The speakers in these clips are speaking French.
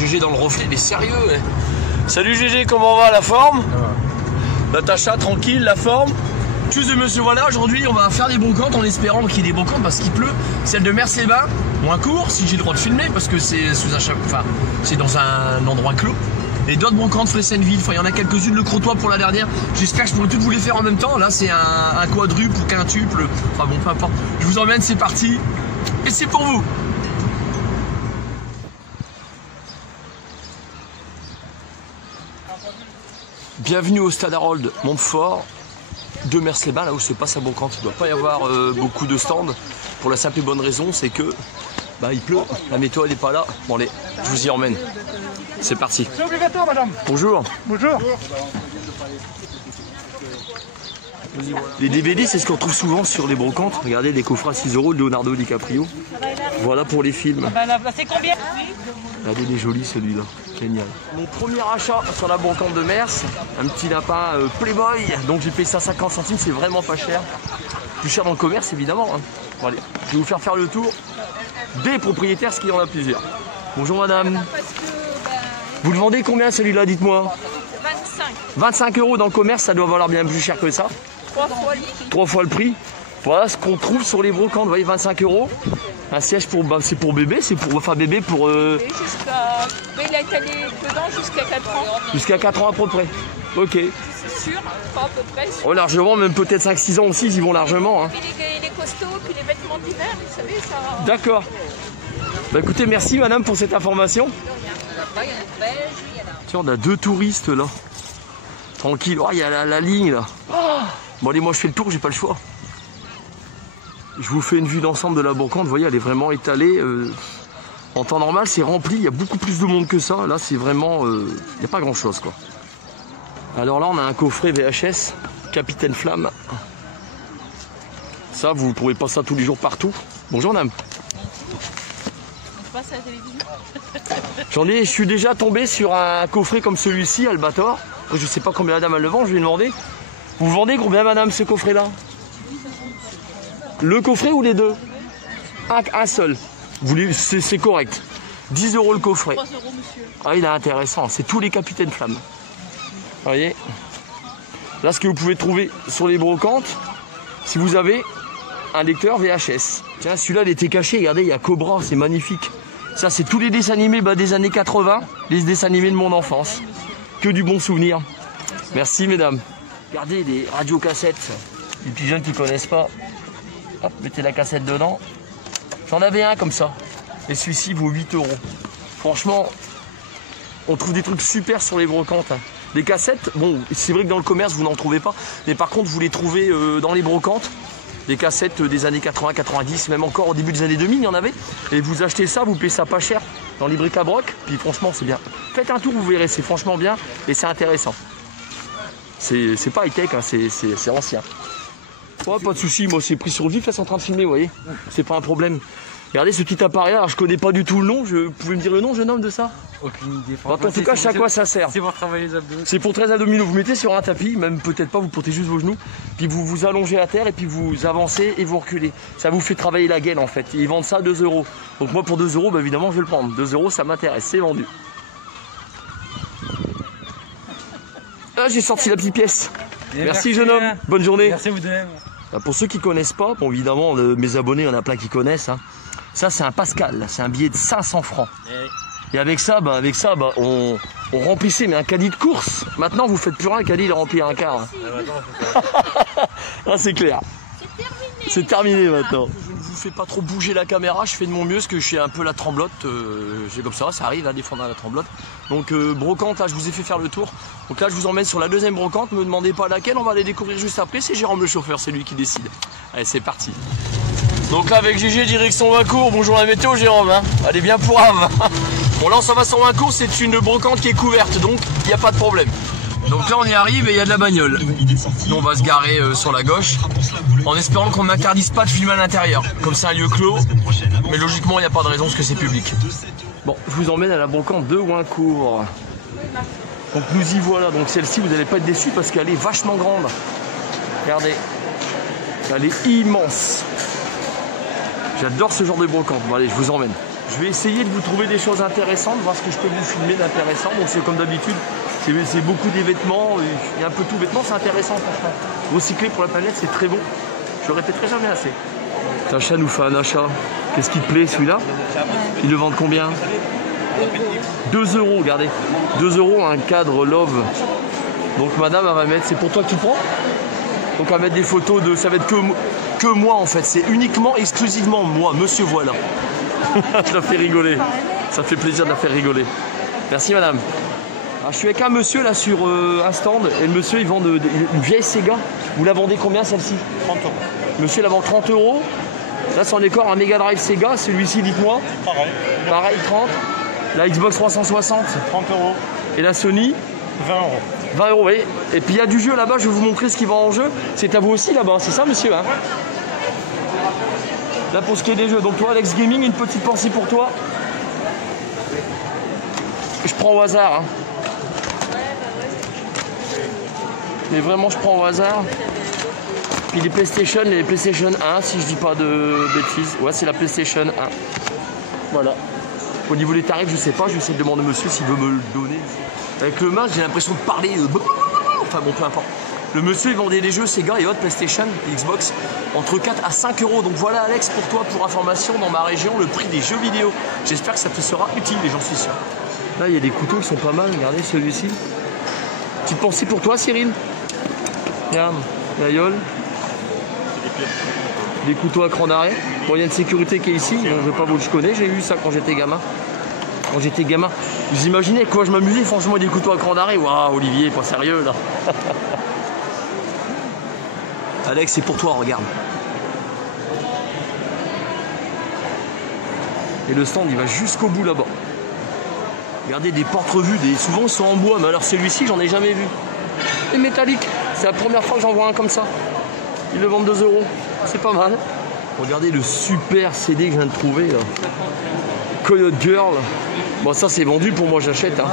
GG dans le reflet, il est sérieux. Ouais. Salut GG, comment va la forme? Natacha, tranquille, la forme. Tchuss de monsieur, voilà, aujourd'hui on va faire des brocantes en espérant qu'il y ait des brocantes parce qu'il pleut. Celle de Mers-les-Bains, moins court, si j'ai le droit de filmer, parce que c'est sous un enfin, c'est dans un endroit clos. Et d'autres brocantes, Flessenville, enfin il y en a quelques-unes, le Crotoy pour la dernière. J'espère que je pourrai toutes vous les faire en même temps. Là c'est un quadruple ou quintuple, enfin bon, peu importe. Je vous emmène, c'est parti, et c'est pour vous. Bienvenue au stade Harold Montfort de Mers-les-Bains, là où se passe à brocante. Il ne doit pas y avoir beaucoup de stands pour la simple et bonne raison, c'est que il pleut, la météo elle n'est pas là. Bon allez, je vous y emmène. C'est parti. C'est obligatoire, madame. Bonjour. Bonjour. Les DVD, c'est ce qu'on trouve souvent sur les brocantes. Regardez, des coffrets à 6 € de Leonardo DiCaprio. Voilà pour les films. C'est combien? Regardez, il est joli celui-là. Génial. Mon premier achat sur la brocante de Mers, un petit lapin Playboy. Donc j'ai payé ça 50 centimes, c'est vraiment pas cher. Plus cher dans le commerce, évidemment. Hein. Bon, allez, je vais vous faire le tour des propriétaires, parce qu'il y en a plusieurs. Bonjour madame. Vous le vendez combien celui-là, dites-moi? 25 € dans le commerce, ça doit valoir bien plus cher que ça. 3 fois le prix. Voilà ce qu'on trouve sur les brocantes, vous voyez, 25 €. Un siège pour, c'est pour bébé, c'est pour, enfin bébé pour... Il a été allé dedans jusqu'à 4 ans. Jusqu'à 4 ans à peu près. Ok. C'est sûr, pas à peu près. Oh largement, même peut-être 5-6 ans aussi, ils y vont largement. Hein. Il est costaud, puis les vêtements d'hiver, vous savez, ça... D'accord. Bah écoutez, merci madame pour cette information. Tiens, on a 2 touristes là. Tranquille, oh, il y a la ligne là. Bon allez, moi je fais le tour, j'ai pas le choix. Je vous fais une vue d'ensemble de la brocante, vous voyez, elle est vraiment étalée. En temps normal, c'est rempli, il y a beaucoup plus de monde que ça. Là, c'est vraiment... il n'y a pas grand-chose, quoi. Alors là, on a un coffret VHS, Capitaine Flamme. Ça, vous ne trouvez pas ça tous les jours partout. Bonjour, madame. On passe à la télévision. Je suis déjà tombé sur un coffret comme celui-ci, Albator. Je ne sais pas combien la dame elle le vend, je vais demander. Vous vendez combien, madame, ce coffret-là? Le coffret ou les deux? Un seul. C'est correct. 10 € le coffret. 3 €, monsieur. Ah, il est intéressant. C'est tous les Capitaines Flamme. Vous voyez? Là, ce que vous pouvez trouver sur les brocantes, si vous avez un lecteur VHS. Tiens, celui-là, il était caché. Regardez, il y a Cobra. C'est magnifique. Ça, c'est tous les dessins animés des années 80. Les dessins animés de mon enfance. Que du bon souvenir. Merci, mesdames. Regardez les radiocassettes. Les petits jeunes qui ne connaissent pas. Hop, mettez la cassette dedans. J'en avais un comme ça. Et celui-ci vaut 8 €. Franchement, on trouve des trucs super sur les brocantes. Hein. Les cassettes, bon, c'est vrai que dans le commerce, vous n'en trouvez pas. Mais par contre, vous les trouvez dans les brocantes. Des cassettes des années 80, 90, même encore au début des années 2000, il y en avait. Et vous achetez ça, vous payez ça pas cher dans les bric-à-broc. Puis franchement, c'est bien. Faites un tour, vous verrez, c'est franchement bien. Et c'est intéressant. C'est pas high-tech, hein, c'est ancien. Ouais, pas de soucis, moi c'est pris sur le vif, là c'est en train de filmer, vous voyez. C'est pas un problème. Regardez ce petit appareil, alors je connais pas du tout le nom, vous pouvez me dire le nom, jeune homme, de ça? Aucune idée. En tout cas, à quoi ça sert? C'est pour travailler les abdos. C'est pour 13 abdominaux, vous mettez sur un tapis, même peut-être pas, vous portez juste vos genoux, puis vous vous allongez à terre et puis vous avancez et vous reculez. Ça vous fait travailler la gaine en fait. Ils vendent ça à 2 €. Donc moi pour 2 €, bah, évidemment je vais le prendre. 2 € ça m'intéresse, c'est vendu. Ah, j'ai sorti la petite pièce. Merci jeune homme, bonne journée. Merci vous de même. Pour ceux qui ne connaissent pas, bon évidemment mes abonnés, il y en a plein qui connaissent. Hein. Ça c'est un Pascal, c'est un billet de 500 francs. Et avec ça, on remplissait mais un caddie de course. Maintenant vous faites plus rien, un caddie il remplit un quart. Hein. Ah, c'est clair. C'est terminé maintenant. Je ne vous fais pas trop bouger la caméra, je fais de mon mieux parce que je suis un peu la tremblote. J'ai comme ça arrive à défendre la tremblote. Donc brocante, là je vous ai fait faire le tour. Donc là je vous emmène sur la deuxième brocante, ne me demandez pas laquelle, on va aller découvrir juste après. C'est Jérôme le chauffeur, c'est lui qui décide. Allez, c'est parti. Donc là avec GG direction Vincourt, bonjour la météo Jérôme, hein. Allez bien pour Ave. Bon là on s'en va sur Vincourt, c'est une brocante qui est couverte, donc il n'y a pas de problème. Donc là on y arrive et il y a de la bagnole. Nous on va se garer sur la gauche en espérant qu'on ne m'interdise pas de filmer à l'intérieur. Comme c'est un lieu clos, mais logiquement il n'y a pas de raison parce que c'est public. Bon, je vous emmène à la brocante de Vincourt. Donc nous y voilà, donc celle-ci vous n'allez pas être déçus parce qu'elle est vachement grande. Regardez, elle est immense. J'adore ce genre de brocante. Bon allez, je vous emmène. Je vais essayer de vous trouver des choses intéressantes, voir ce que je peux vous filmer d'intéressant. Donc c'est comme d'habitude, c'est beaucoup des vêtements, il y a un peu tout. Vêtements, c'est intéressant franchement. Recycler pour la planète, c'est très bon. Je le répéterai jamais assez. Sacha nous fait un achat. Qu'est-ce qui te plaît celui-là? Ils le vendent combien? 2 €, regardez. 2 €, un cadre Love. Donc madame, elle va mettre, c'est pour toi que tu prends? Donc elle va mettre des photos de, ça va être que moi en fait. C'est uniquement, exclusivement moi, monsieur voilà. Je la fais rigoler. Ça fait plaisir de la faire rigoler. Merci madame. Alors, je suis avec un monsieur là sur un stand et le monsieur il vend une vieille Sega. Vous la vendez combien celle-ci? 30 €. Monsieur la vend 30 €. Là c'est en décor un Mega Drive Sega. Celui-ci dites-moi. Pareil 30. La Xbox 360. 30 €. Et la Sony 20 €. 20 €, oui. Et puis il y a du jeu là-bas, je vais vous montrer ce qui va en jeu. C'est à vous aussi là-bas, c'est ça monsieur hein? Là pour ce qui est des jeux. Donc toi Alex Gaming, une petite pensée pour toi. Je prends au hasard. Hein. Mais vraiment je prends au hasard. Puis les PlayStation 1 si je dis pas de bêtises. Ouais c'est la PlayStation 1. Voilà. Au niveau des tarifs je sais pas, je vais essayer de demander au monsieur s'il veut me le donner. Avec le masque j'ai l'impression de parler. Enfin bon peu importe. Le monsieur il vendait des jeux Sega et autres PlayStation et Xbox entre 4 à 5 €. Donc voilà Alex pour toi pour information dans ma région le prix des jeux vidéo. J'espère que ça te sera utile et j'en suis sûr. Là il y a des couteaux qui sont pas mal, regardez celui-ci. Petite pensée pour toi Cyril. Regarde, la yole. Des couteaux à cran d'arrêt. Bon, il y a une sécurité qui est ici. Bon, je connais, j'ai eu ça quand j'étais gamin. Vous imaginez quoi je m'amusais, franchement, des couteaux à cran d'arrêt. Waouh, Olivier, pas sérieux là. Alex, c'est pour toi, regarde. Et le stand, il va jusqu'au bout là-bas. Regardez des portes revues, souvent ils sont en bois, mais alors celui-ci, j'en ai jamais vu. Et métallique, c'est la première fois que j'en vois un comme ça. Ils le vendent 2 €. C'est pas mal. Regardez le super CD que je viens de trouver là. Coyote Girl. Bon ça c'est vendu pour moi, j'achète. Hein.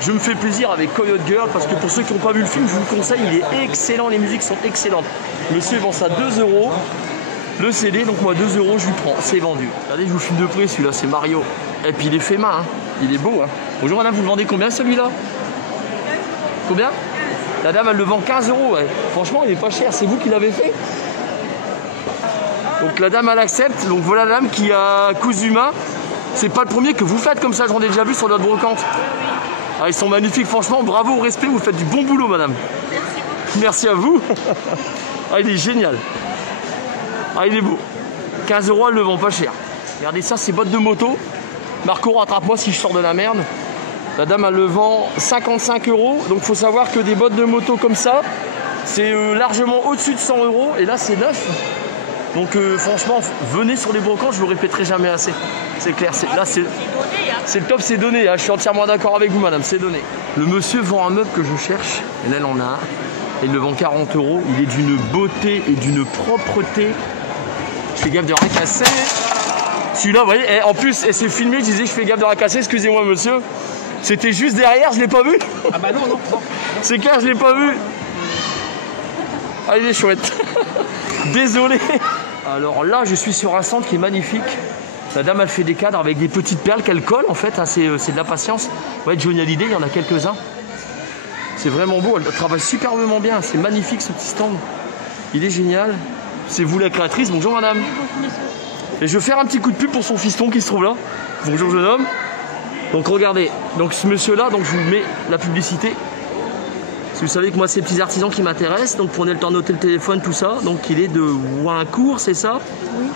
Je me fais plaisir avec Coyote Girl parce que pour ceux qui n'ont pas vu le film, je vous le conseille, il est excellent, les musiques sont excellentes. Monsieur vend ça 2 €. Le CD, donc moi 2 €, je lui prends, c'est vendu. Regardez, je vous filme de près, celui-là c'est Mario. Et puis il est fait main, hein. Il est beau. Hein. Bonjour madame, vous le vendez combien celui-là? Combien? La dame elle le vend 15 €. Ouais. Franchement il est pas cher, c'est vous qui l'avez fait? Donc la dame elle accepte, donc voilà la dame qui a Kuzuma. C'est pas le premier que vous faites comme ça, j'en ai déjà vu sur notre brocante. Ah, ils sont magnifiques, franchement, bravo, respect, vous faites du bon boulot madame. Merci à vous. Ah il est génial. Ah il est beau. 15 €, elle le vend pas cher. Regardez ça, c'est bottes de moto. Marco, rattrape-moi si je sors de la merde. La dame elle le vend 55 €. Donc il faut savoir que des bottes de moto comme ça, c'est largement au-dessus de 100 €. Et là c'est neuf. Donc franchement, venez sur les brocantes, je vous le répéterai jamais assez. C'est clair, là c'est le top, c'est donné. Hein. Je suis entièrement d'accord avec vous madame, c'est donné. Le monsieur vend un meuble que je cherche. Et là il en a un. Il le vend 40 €. Il est d'une beauté et d'une propreté. Je fais gaffe de rien casser. Celui-là, vous voyez, et en plus, c'est filmé, je disais je fais gaffe de rien casser, excusez-moi monsieur. C'était juste derrière, je l'ai pas vu. Ah bah non. C'est clair, je l'ai pas vu. Ah, il est chouette. Désolé. Alors là, je suis sur un stand qui est magnifique. La dame, elle fait des cadres avec des petites perles qu'elle colle, en fait. Hein, c'est de la patience. Ouais, Johnny Hallyday, il y en a quelques-uns. C'est vraiment beau. Elle travaille superbement bien. C'est magnifique, ce petit stand. Il est génial. C'est vous la créatrice. Bonjour, madame. Et je vais faire un petit coup de pub pour son fiston qui se trouve là. Bonjour, jeune homme. Donc, regardez. Donc, ce monsieur-là, donc je vous mets la publicité. Vous savez que moi, c'est les petits artisans qui m'intéressent, donc prenez le temps de noter le téléphone, tout ça. Donc il est de Ouincourt, c'est ça? Oui.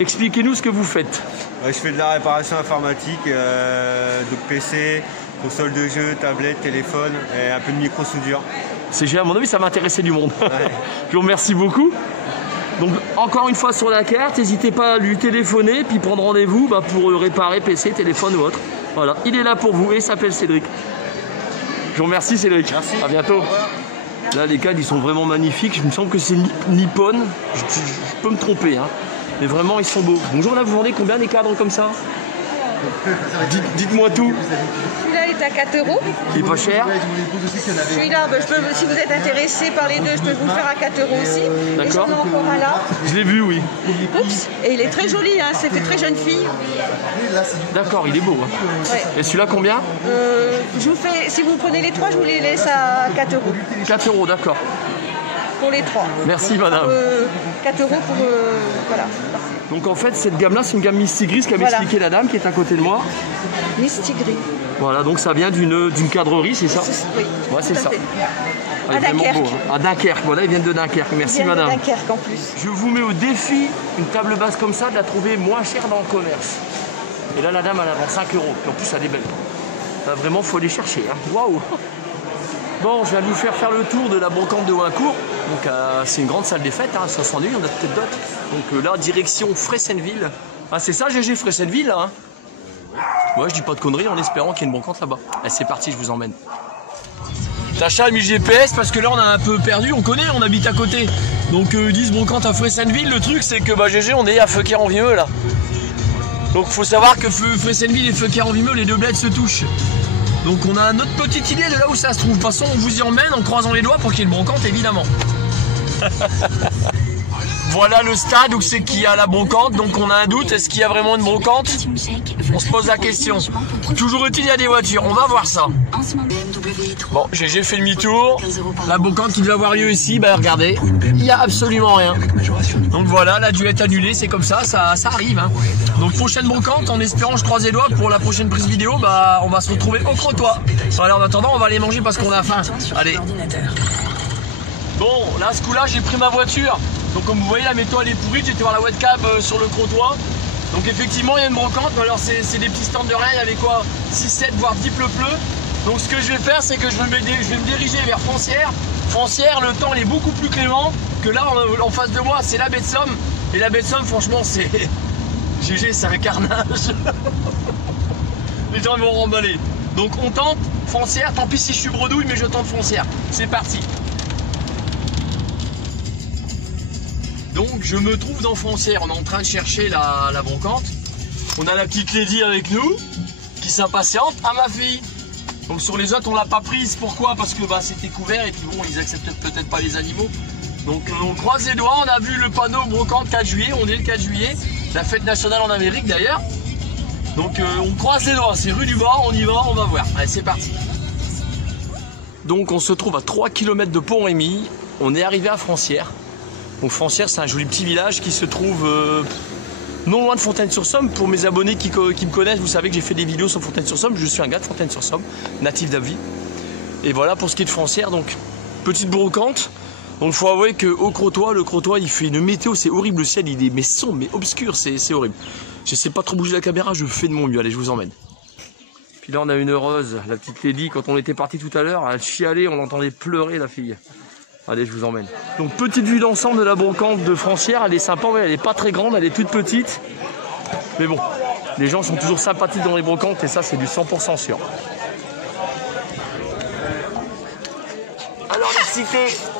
Expliquez-nous ce que vous faites. Je fais de la réparation informatique, donc PC, console de jeu, tablette, téléphone et un peu de micro-soudure. C'est génial, à mon avis, ça va intéresser du monde. Ouais. Je vous remercie beaucoup. Donc encore une fois sur la carte, n'hésitez pas à lui téléphoner, puis prendre rendez-vous pour réparer PC, téléphone ou autre. Voilà, il est là pour vous et il s'appelle Cédric. Je vous remercie Cédric. Merci. À bientôt. Là les cadres ils sont vraiment magnifiques. Il me semble que c'est Nippon. Je peux me tromper. Hein. Mais vraiment ils sont beaux. Bonjour là, vous vendez combien des cadres comme ça? Dites-moi tout. Celui-là est est à 4 €. Il est pas cher. Celui-là, ben, si vous êtes intéressé par les deux, je peux vous le faire à 4 € aussi. Et D'accord. j'en ai encore un là. Je l'ai vu, oui. Oups. Et il est très joli, hein. C'est fait très jeune fille. D'accord, il est beau. Hein. Ouais. Et celui-là, combien? Je vous fais, si vous prenez les 3, je vous les laisse à 4 €. 4 €, d'accord. Pour les 3. Merci, madame. 4 € pour... voilà. Donc en fait, cette gamme-là, c'est une gamme Misty Gris, qu'a Voilà. expliqué la dame qui est à côté de moi. Misty Gris. Voilà, donc ça vient d'une cadrerie, c'est ça? Oui. Ouais, c'est tout à ça. fait. Ah, il est À vraiment Dunkerque. beau, hein. À Dunkerque, voilà, ils viennent de Dunkerque. Merci, Bien de madame. Dunkerque en plus. Je vous mets au défi, une table basse comme ça, de la trouver moins chère dans le commerce. Et là, la dame, elle a 25 €. Puis en plus, elle est belle. Là, vraiment, faut aller chercher. Hein. Waouh! Bon, je viens de vous faire le tour de la brocante de Waincourt. Donc, c'est une grande salle des fêtes, hein. Ça s'ennuie, on a peut-être d'autres. Donc là, direction Fressenville. Ah, c'est ça, GG, Fressenville, là, hein. Ouais, je dis pas de conneries en espérant qu'il y ait une brocante là-bas. Allez, c'est parti, je vous emmène. Tacha a mis le GPS parce que là on a un peu perdu, on connaît, on habite à côté. Donc ils disent brocante à Fressenville, le truc c'est que bah GG on est à Feuquières-en-Vimeux là. Donc faut savoir que Fressenville et Feuquières-en-Vimeux, les deux bleds se touchent. Donc on a notre petite idée de là où ça se trouve. De toute façon on vous y emmène en croisant les doigts pour qu'il y ait une brocante évidemment. Voilà le stade où c'est qu'il y a la brocante, donc on a un doute, est-ce qu'il y a vraiment une brocante? On se pose la question. Toujours est-il, il y a des voitures, on va voir ça. Bon, j'ai fait demi-tour, la brocante qui devait avoir lieu ici, bah regardez, il n'y a absolument rien. Donc voilà, elle a dû être annulée, c'est comme ça, ça arrive. Hein. Donc prochaine brocante, en espérant, je croise les doigts, pour la prochaine prise vidéo, bah on va se retrouver au Crotoy. Voilà, en attendant, on va aller manger parce qu'on a faim. Allez. Bon, là, ce coup-là, j'ai pris ma voiture. Donc comme vous voyez, la météo elle est pourrie, j'étais voir la webcam sur le Crotoy. Donc effectivement, il y a une brocante, mais alors c'est des petits stands de rien, il y avait quoi 6, 7, voire 10 pleu. Donc ce que je vais faire, c'est que je vais me diriger vers Foncières. Foncières, le temps il est beaucoup plus clément que là, en face de moi, c'est la baie de Somme. Et la baie de Somme, franchement, c'est... GG, c'est un carnage. Les gens vont remballer. Donc on tente Foncières, tant pis si je suis bredouille, mais je tente Foncières. C'est parti. Donc je me trouve dans Foncières, on est en train de chercher la brocante. On a la petite Lady avec nous qui s'impatiente à ma fille. Donc sur les autres on l'a pas prise, pourquoi? Parce que bah, c'était couvert et puis bon ils acceptent peut-être pas les animaux. Donc on croise les doigts, on a vu le panneau brocante 4 juillet, on est le 4 juillet, la fête nationale en Amérique d'ailleurs. Donc on croise les doigts, c'est rue du Bord, on y va, on va voir. Allez c'est parti. Donc on se trouve à 3 km de Pont-Rémy, on est arrivé à Foncières. Donc Foncières, c'est un joli petit village qui se trouve non loin de Fontaine-sur-Somme. Pour mes abonnés qui me connaissent, vous savez que j'ai fait des vidéos sur Fontaine-sur-Somme. Je suis un gars de Fontaine-sur-Somme, natif d'Avis. Et voilà pour ce qui est de Foncières. Donc petite brocante. Donc il faut avouer qu'au Crotoy, le Crotoy, il fait une météo, c'est horrible. Le ciel, il est mais sombre, mais obscur, c'est horrible. Je sais pas trop bouger la caméra, je fais de mon mieux. Allez, je vous emmène. Puis là, on a une heureuse, la petite Lady. Quand on était parti tout à l'heure, elle chialait, on l'entendait pleurer, la fille. Allez, je vous emmène. Donc, petite vue d'ensemble de la brocante de Foncières. Elle est sympa, ouais, elle est pas très grande, elle est toute petite. Mais bon, les gens sont toujours sympathiques dans les brocantes et ça, c'est du 100% sûr.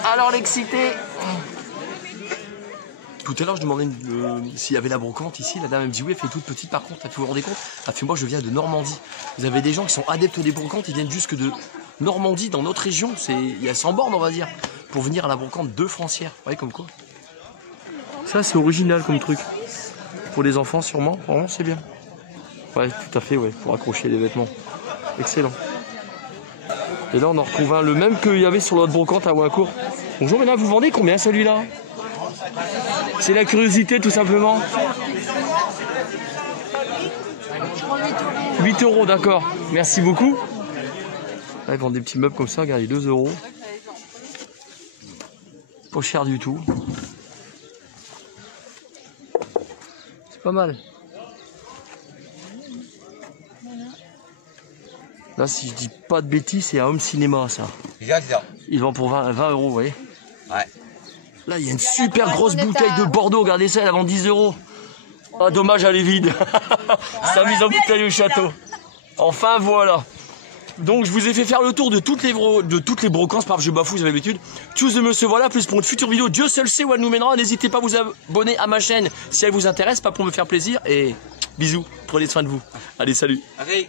Alors l'excité. Tout à l'heure, je demandais s'il y avait la brocante ici. La dame elle me dit oui, elle fait toute petite par contre. Vous vous rendez compte? Elle fait moi, je viens de Normandie. Vous avez des gens qui sont adeptes des brocantes, ils viennent jusque de Normandie, dans notre région. Il y a 100 bornes, on va dire, pour venir à la brocante de Foncières. Vous voyez comme quoi? Ça, c'est original comme truc. Pour les enfants, sûrement. Vraiment, c'est bien. Ouais, tout à fait, ouais, pour accrocher les vêtements. Excellent. Et là, on en retrouve un, le même qu'il y avait sur l'autre brocante à Waincourt. Bonjour, mesdames, vous vendez combien celui-là? C'est la curiosité, tout simplement. 8 €, d'accord. Merci beaucoup. Là, ils vendent des petits meubles comme ça, regardez, 2 €. Pas cher du tout. C'est pas mal. Là, si je dis pas de bêtises, c'est un home cinéma, ça. Ils vendent pour 20 €, vous voyez. Ouais. Là, il y a une super grosse bouteille de Bordeaux. Regardez ça, elle vend 10 €. Ah, dommage, elle est vide. C'est mise en bouteille au château. Enfin, voilà. Donc, je vous ai fait faire le tour de toutes les brocantes. Par je bafoue, j'avais l'habitude. Tous de me voilà. Plus pour une future vidéo, Dieu seul sait où elle nous mènera. N'hésitez pas à vous abonner à ma chaîne si elle vous intéresse. Pas pour me faire plaisir. Et bisous. Prenez soin de vous. Allez, salut. Allez.